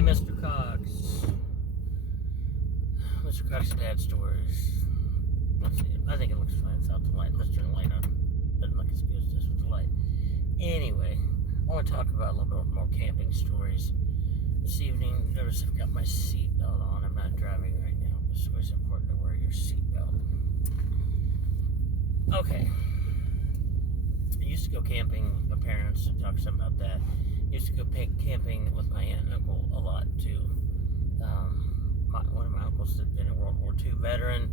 Hey, Mr. Cox. Mr. Cox's dad stories. Let's see. I think it looks fine without the light. Let's turn the light on. Doesn't look as good as this with the light. Anyway, I want to talk about a little bit more camping stories. This evening, notice I've got my seatbelt on. I'm not driving right now. It's always important to wear your seatbelt. Okay. I used to go camping with my parents and talk some about that. I used to go camping with my aunt and uncle a lot too. One of my uncles had been a World War II veteran,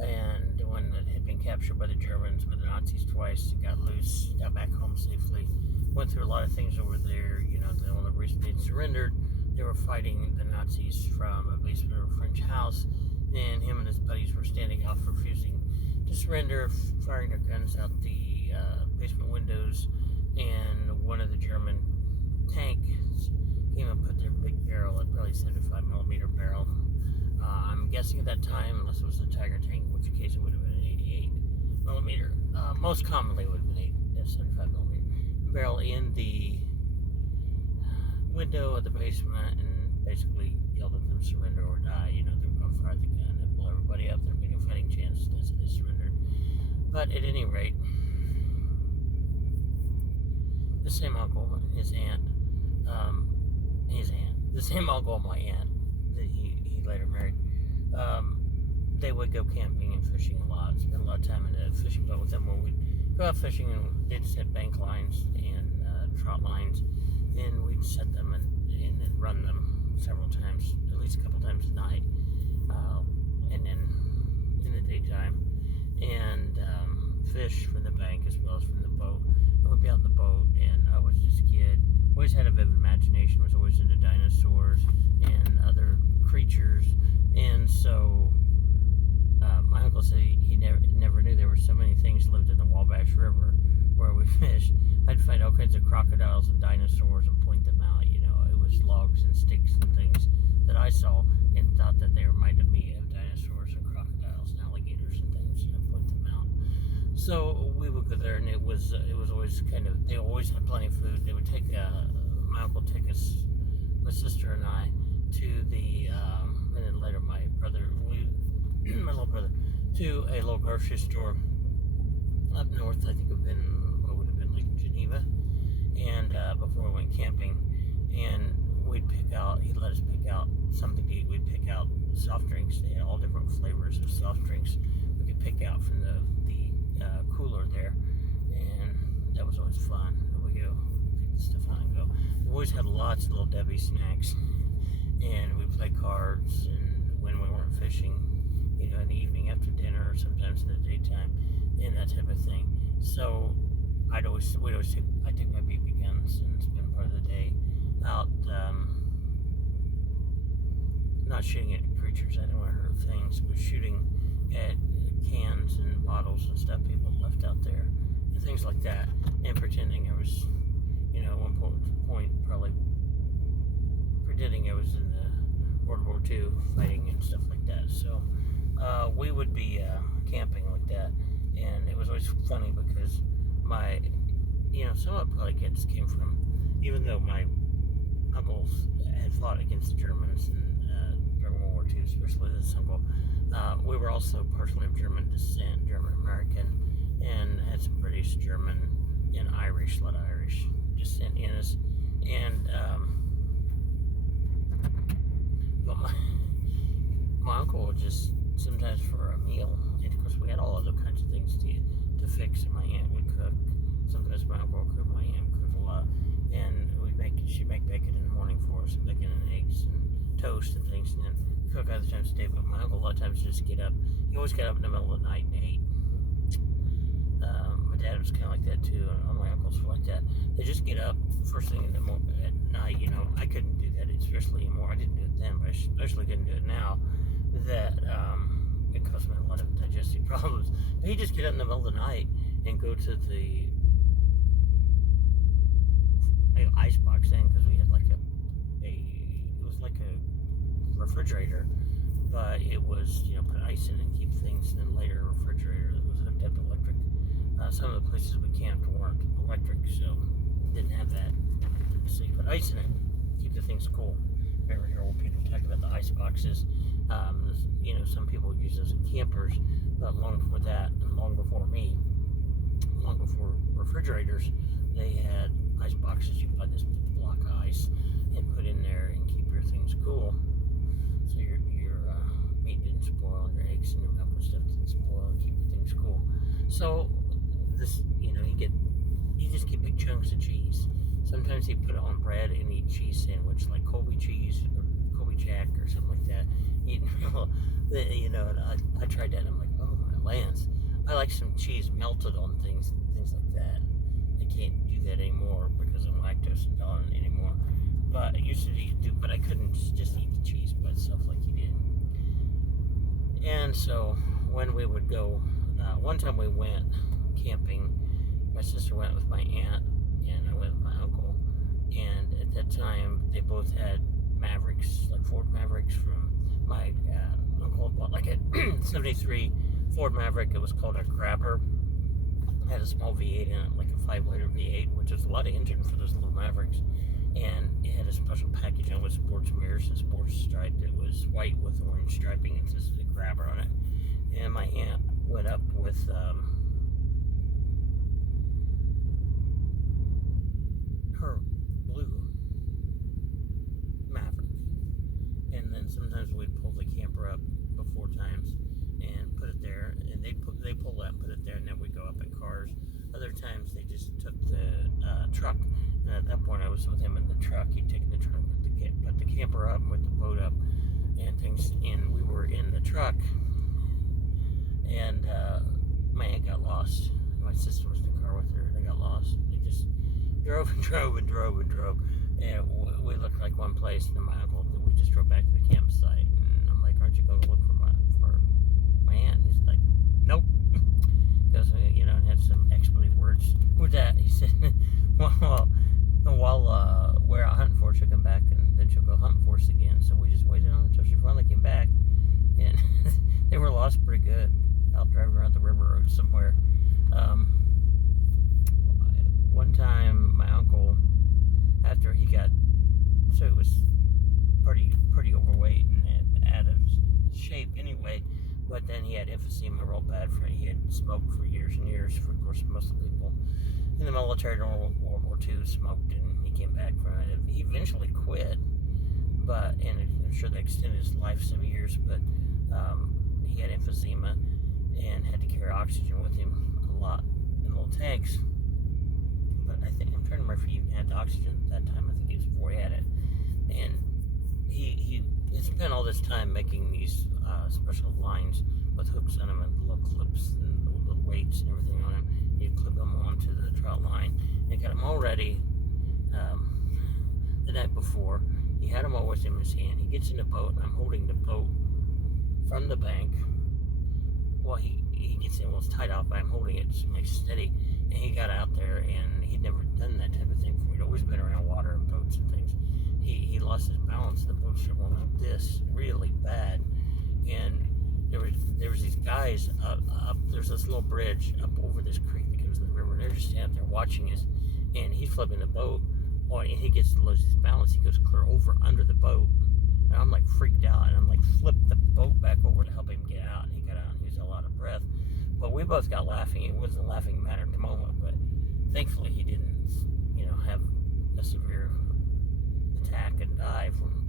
and one that had been captured by the Germans, by the Nazis twice, got loose, got back home safely, went through a lot of things over there. You know, the only reason they surrendered, they were fighting the Nazis from a basement of a French house, and him and his buddies were standing off, refusing to surrender, firing their guns out the basement windows, and one of the German tanks came and put their big barrel, probably 75mm barrel. I'm guessing at that time, unless it was a Tiger tank, in which case it would have been an 88mm. Most commonly it would have been a 75mm barrel in the window of the basement, and basically yelled at them, surrender or die. You know, they were going to fire the gun and blow everybody up. There'd be no fighting chance, so they surrendered. But at any rate, the same uncle and his aunt, the same uncle and my aunt that he later married, they would go camping and fishing a lot, spend a lot of time in a fishing boat with them, where we'd go out fishing, and they just had bank lines and trot lines, and we'd set them and run them several times, at least a couple times a night, and then in the daytime, and fish from the bank as well as from the boat. And we'd be out in the boat, and I was just a kid, always had a vivid imagination, was always into dinosaurs and other creatures, and so my uncle said he never knew there were so many things lived in the Wabash River where we fished. I'd find all kinds of crocodiles and dinosaurs and point them out. You know, it was logs and sticks and things that I saw and thought that they reminded me of dinosaurs and crocodiles and alligators and things, and point them out. So we would go there, and it was always kind of, they always had plenty of food. They would take my uncle would take us, my sister and I, to the and then later my brother, my little brother, to a local grocery store up north. I think it would have been like Geneva, and before we went camping, and we'd pick out, he'd let us pick out something to eat. We'd pick out soft drinks. They had all different flavors of soft drinks we could pick out from the cooler there, and that was always fun. We go pick the stuff out and go. We always had lots of little Debbie snacks, and we played cards, and when we weren't fishing, you know, in the evening after dinner, or sometimes in the daytime, and that type of thing. So I'd take my BB guns and spend part of the day out, not shooting at creatures. I didn't want to hurt things, but shooting at cans and bottles and stuff people left out there, and things like that, and pretending I was, you know, at one point probably pretending I was in the World War II fighting and stuff like that. So we would be camping like that, and it was always funny because my, you know, some of the probably kids came from, even though my uncles had fought against the Germans and during World War II, especially this uncle, we were also partially of German descent, German American, and had some British, German, and Irish, a lot of Irish descent in us. And but my uncle would just, sometimes for a meal, and of course we had all other kinds of things to fix, and my aunt would cook. Sometimes my uncle would cook, my aunt would cook a lot, and she'd make bacon in the morning for us, bacon and eggs and toast and things, and then cook other times a day. But my uncle a lot of times just get up. He always got up in the middle of the night and ate. My dad was kind of like that too, and all my uncles were like that. They just get up first thing in the morning at night. You know, I couldn't do that, especially anymore. I didn't do it then, but I especially couldn't do it now. That it caused me a lot of digestive problems. But he'd just get up in the middle of the night and go to the ice box then, because we had like it was like a refrigerator, but it was, you know, put ice in and keep things, and then later a refrigerator that was hooked up to electric. Some of the places we camped weren't electric, so didn't have that. So you put ice in it, keep the things cool. Very ice boxes. Some people use those in campers, but long before that, and long before me, long before refrigerators, they had ice boxes. You buy this block of ice and put in there and keep your things cool, so your meat didn't spoil, and your eggs and your milk and stuff didn't spoil, and keep your things cool. So this, you just get big chunks of cheese. Sometimes they put it on bread and eat cheese sandwich, like Colby cheese or Colby Jack or something like that. And I tried that and I'm like, oh my lands. I like some cheese melted on things like that. I can't do that anymore because I'm lactose intolerant anymore. But I used to do, but I couldn't just eat the cheese by itself like you did. And so when we would go, one time we went camping. My sister went with my aunt, and I went with my uncle. And at that time, they both had Mavericks, like Ford Mavericks. From my uncle bought like a 73 Ford Maverick. It was called a Grabber. It had a small V8 in it, like a 5-liter V8, which is a lot of engine for those little Mavericks. And it had a special package on it with sports mirrors and sports striped. It was white with orange striping and just a Grabber on it. And my aunt went up with her blue Maverick, and then sometimes we'd pull the camper up before times and put it there, and they pull that and put it there, and then we go up in cars. Other times they just took the truck, and at that point I was with him in the truck. He'd taken the truck, put the camper up, with the boat up, and things, and we were in the truck, and my aunt got lost. My sister was in the car with her. They got lost. They just drove and drove and drove and drove, and we looked like one place, and my uncle, we just drove back to the campsite, and I'm like, aren't you going to look for my aunt? And he's like, nope, because it had some expletive words. Who's that? He said, while we're out hunting for her, she'll come back, and then she'll go hunting for us again. So we just waited on her until she finally came back, and they were lost pretty good, out driving around the river road somewhere. One time, my uncle, after he got, so it was pretty overweight and out of shape anyway, but then he had emphysema real bad. He had smoked for years and years. Of course, most of the people in the military during World War II smoked, and he came back from it. He eventually quit, and I'm sure that extended his life some years, but he had emphysema and had to carry oxygen with him a lot in little tanks. But I'm trying to remember if he even had the oxygen at that time. I think it was before he had it. And he spent all this time making these special lines with hooks on them and little clips and little weights and everything on them. He'd clip them onto the trout line and got them all ready the night before. He had them all with him in his hand. He gets in the boat, and I'm holding the boat from the bank. Well, he gets in, it's tied off, but I'm holding it to make it steady. And he got out there, and he'd never done that type of thing before. He'd always been around water and boats and things. He lost his balance, and the boat started going like this, really bad. And there was these guys up. There's this little bridge up over this creek that goes to the river, and they're just standing up there watching us. And he's flipping the boat. Oh, and he gets to lose his balance. He goes clear over under the boat. And I'm like freaked out, and I'm like flipped the boat back over to help him get out. And he got out, and he was a lot of breath. But we both got laughing. It wasn't a laughing matter at the moment, but thankfully he didn't, have a severe attack and die from,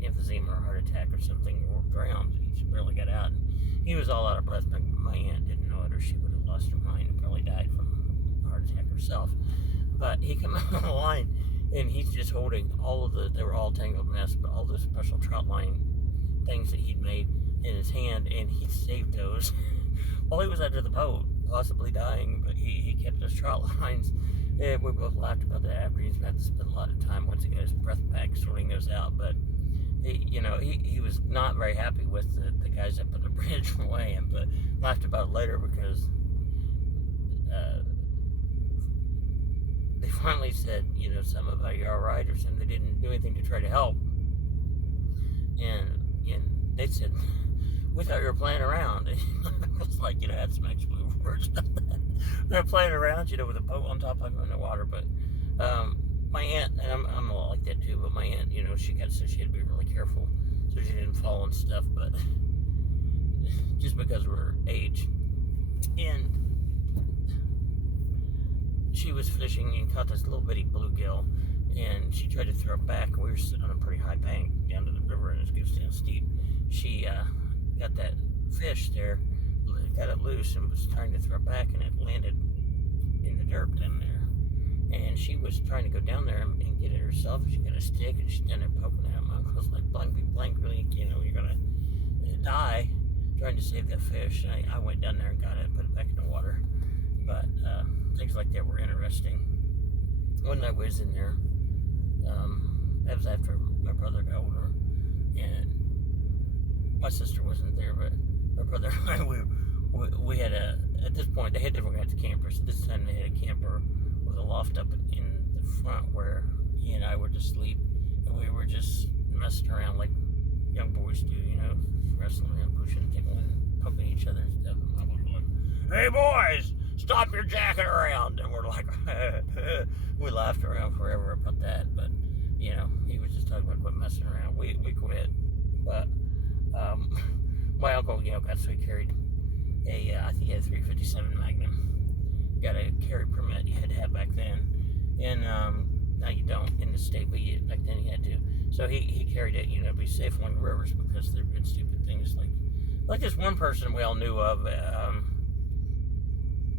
emphysema or heart attack or something, or drowned. He just barely got out. And he was all out of breath. My aunt didn't know it, or she would have lost her mind and probably died from a heart attack herself. But he came out of the line, and he's just holding they were all tangled mess, but all the special trout line things that he'd made in his hand, and he saved those while he was under the boat, possibly dying, but he kept those trout lines, and we both laughed about that after. He's had to spend a lot of time once he got his breath back sorting those out, but he was not very happy with the guys up on the bridge from weighing, but laughed about it later because they finally said, something about you're all right or something. They didn't do anything to try to help, and they said, we thought you were playing around. And I was like, had some explosive words about that. They're playing around, with a boat on top of them in the water. But my aunt, and I'm a lot like that too, but my aunt, she got sick, she had to be really careful. So she didn't and stuff, but just because of her age. And she was fishing and caught this little bitty bluegill, and she tried to throw it back. We were sitting on a pretty high bank down to the river, and it goes down steep. She got that fish there, got it loose, and was trying to throw it back, and it landed in the dirt down there. And she was trying to go down there and get it herself. She got a stick, and she's down there poking at him. I was like, blank, really, you're gonna die trying to save that fish. And I went down there and got it and put it back in the water. But things like that were interesting. One night we was in there. That was after my brother got older, and my sister wasn't there, but my brother and I, we had at this point, they had different kinds of campers. This time they had a camper with a loft up in the front where he and I were to sleep, and we were just messing around like young boys do, wrestling around, pushing, kicking, and poking each other and stuff. And I was like, "Hey boys, stop your jacking around!" And we're like, we laughed around forever about that, but he was just talking about quit messing around. We quit, but my uncle, got so he carried I think he had a 357 Magnum. Got a carry permit you had to have back then, and now you don't in the state, but back then you had to. So he carried it, to be safe along the rivers, because there've been stupid things like this one person we all knew of.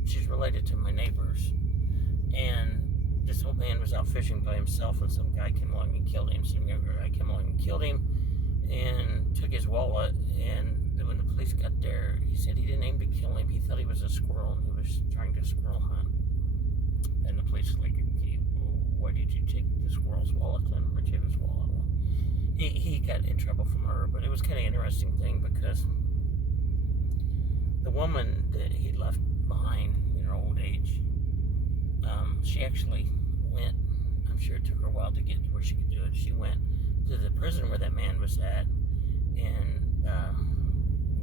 She's related to my neighbors, and this old man was out fishing by himself, and some guy came along and killed him. Some younger guy came along and killed him, and took his wallet. And when the police got there, he said he didn't aim to kill him. He thought he was a squirrel, and he was trying to squirrel hunt. And the police was like, "Okay, well, why did you take the squirrel's wallet then? Or take his wallet?" Well, he got in trouble from her, but it was kind of an interesting thing, because the woman that he left behind in her old age, she actually went, I'm sure it took her a while to get to where she could do it. She went to the prison where that man was at, and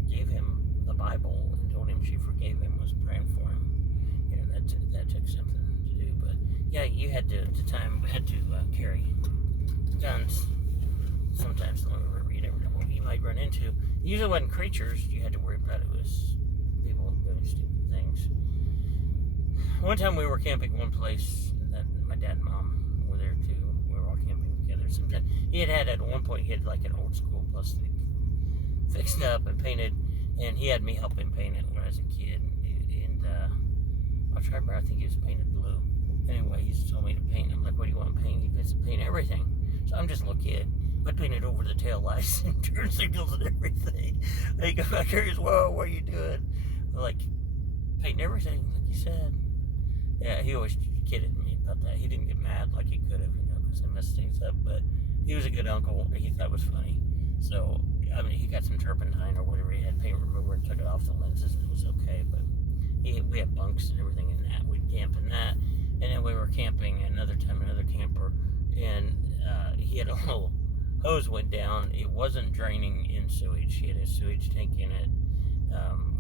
gave him the Bible and told him she forgave him, was praying for him. That took something to do. But yeah, you had to, at the time, had to carry guns. Sometimes the longer you never know what you might run into. It usually wasn't creatures you had to worry about. It was people doing stupid things. One time we were camping one place, that my dad and mom were there too. We were all camping together. Sometimes he had at one point, he had like an old school plastic fixed up and painted, and he had me help him paint it when I was a kid. And I'll try to remember, I think he was painted blue. Anyway, he just told me to paint. I'm like, "What do you want to paint?" He said to paint everything. So I'm just a little kid. I painted over the tail lights and turn signals and everything. And he goes back here, he goes, "Whoa, what are you doing?" I'm like, "Painting everything, like you said." Yeah, he always kidded me about that. He didn't get mad like he could have, because I messed things up. But he was a good uncle. He thought it was funny. So, he got some turpentine or whatever. He had paint remover and took it off the lenses, and it was okay. But we had bunks and everything in that. We'd camp in that. And then we were camping another time, another camper, and he had a little hose went down. It wasn't draining in sewage. He had a sewage tank in it.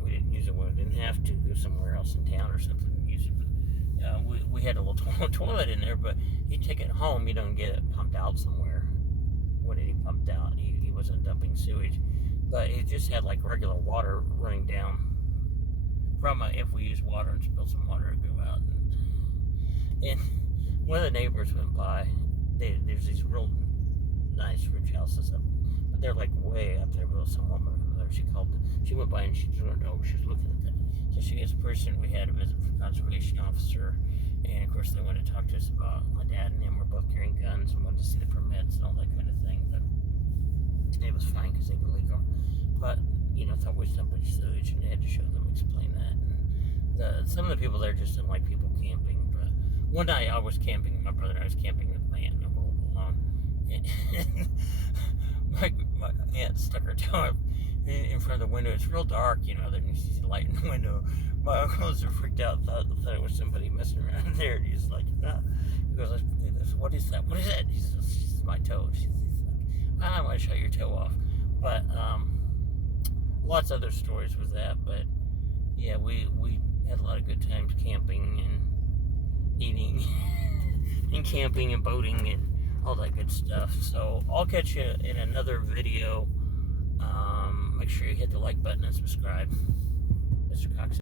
We didn't use it when we didn't have to. Go somewhere else in town or something and use it. But we had a little toilet in there, but he'd take it home, and get it pumped out somewhere. What did he pumped out? He wasn't dumping sewage, but it just had like regular water running down from if we use water and spill some water, it'd go out. And one of the neighbors went by. There's these real nice rich houses up, but they're like way up there below some woman over there. She went by and she turned over. She was looking at them. So she is a person we had a visit from the conservation officer, and of course they wanted to talk to us about my dad and him were both carrying guns and wanted to see the permits and all that kind of thing. But it was fine because they were legal. But thought we dumped sewage, and they had to show them, explain that. And some of the people there just didn't like people camping. But one night I was camping, my brother and I was camping with my aunt and uncle alone, and my aunt stuck her toe in front of the window. It's real dark, then you see the light in the window. My uncle was freaked out, thought it was somebody messing around there. And he's like, "Ah." He goes, "What is that? What is that?" He says, "It's my toe." She's like, "I want to show your toe off." But lots of other stories with that. But yeah, we had a lot of good times camping and eating and camping and boating and all that good stuff. So I'll catch you in another video. make sure you hit the like button and subscribe.